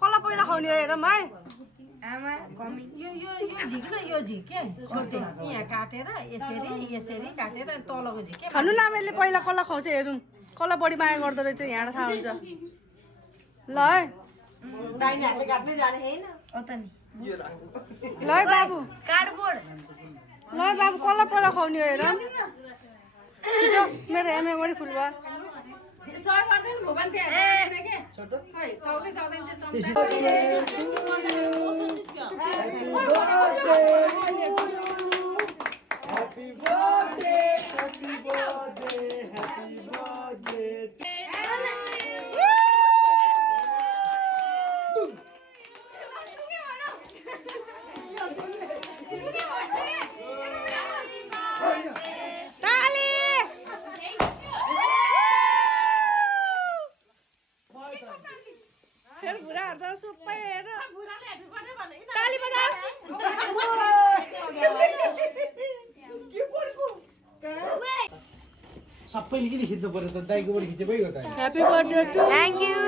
कला पहिला खाउने हेर माइ आमा कमी यो झिक र यो झिक के छोटे यहाँ काटेर यसरी काटेर तलको झिक के छन्नु नामेले पहिला कला खुवाउँछ हेरौँ कला बढी माया गर्दो रहेछ यहाँ थाहा हुन्छ ल है दाइनाहरुले काट्नै जाने हैन ओ त नि ल है बाबु कार्डबोर्ड ल है बाबु कला पहिला खुवाउने हो हेर छिटो मेरो मेमोरी फुल भयो सहयोग गर्दैन भुवन त्यहाँ के खै सौदै Happy birthday, happy birthday, happy birthday. सबैले किन खिच्नु पर्यो त दाइकोबाट खिचेकै हो त happy birthday to thank you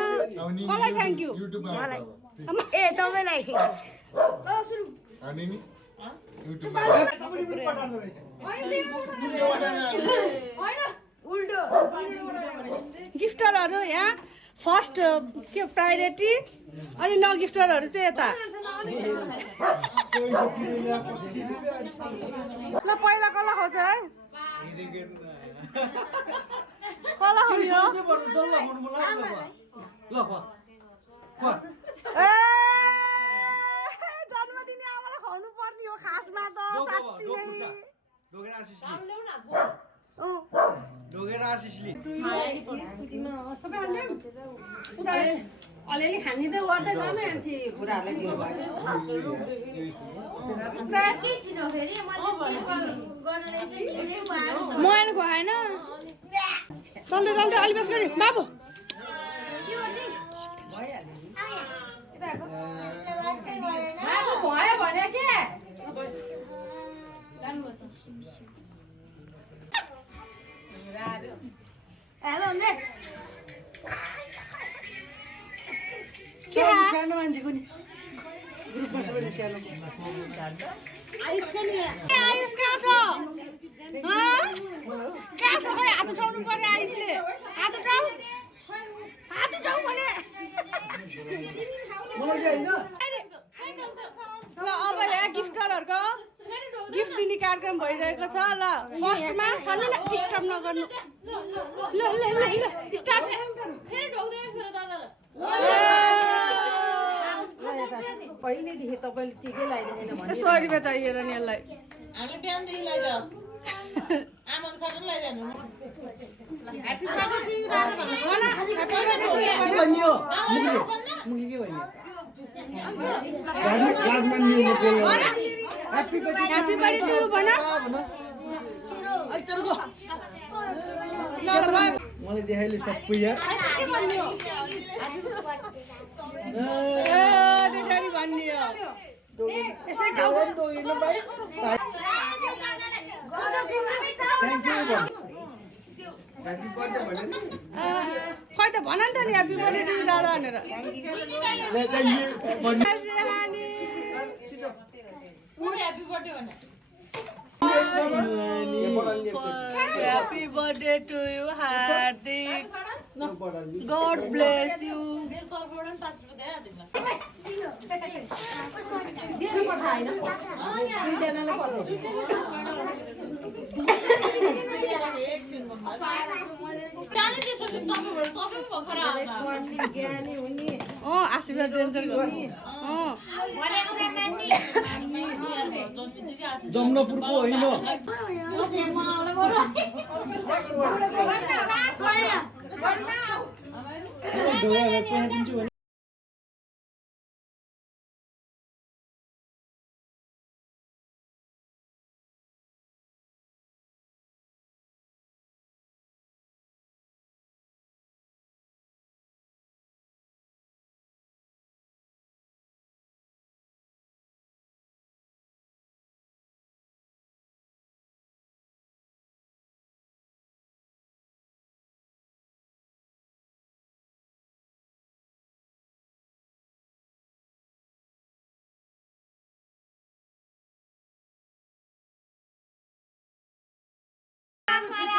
मलाई थ्यांक यू मलाई ए तपाईलाई अनि नि युट्युबमा उल्टो गिफ्टरहरू यहाँ फर्स्ट के प्रायोरिटी अनि नगिफ्टरहरू चाहिँ यता ल पहिला कला खाउँछ है कला खाउने हो ए जन्मदिने आमालाई खुवाउनु पर्ने हो खासमा त साँच्ची नै अलिअलि खानी त गर्दै गर्ने मान्छे बुढाहरूलाई दिनुभयो म अहिले खुवाएन चल्दै चल्दै अलि बेस गरी बाबु भयो भने के हेलो ने सानो मान्छेको नि ग्रुपमा सबैले सानो आयुष कहाँ छ कहाँ छ खै हात उठाउनु पर्ने आयुषले हात उठाउ भने मलाई चाहिँ होइन ल अब यहाँ गिफ्टरहरूको गिफ्ट दिने कार्यक्रम भइरहेको छ ल फर्स्टमा छ नि डिस्टर्ब नगर्नु ल ल ल ल स्टार्ट पहिलेदेखि तपाईँले टिकै लगाइदिएन भने सरी बेचारिएर नि यसलाई हामीले बिहानदेखि लगाइदियो आमा अनुसार लगाइदिनु के भनियो मुखले के भन्यो क्लासमा नि बोल्नु ह्यापी बर्थडे टु यु भन आई चल गो ल ल भयो मलाई देखाइले सबै यार ए त्यसरी भन्ने हो यसै गाउँदैन दोगिन भाइ थ्यांक यू ह्यापी बर्थडे भन्नु नि खै त भन नि त नि ह्यापी बर्थडे टु दादा भनेर थ्यांक यू भन्नु छिटो ह्यापी बर्थडे भने Happy birthday to you, Hardik. God bless you. आशीर्वाद दिन्छ जमुनापुरको होइन ढोका पठाइदिन्छु बाबु छिटो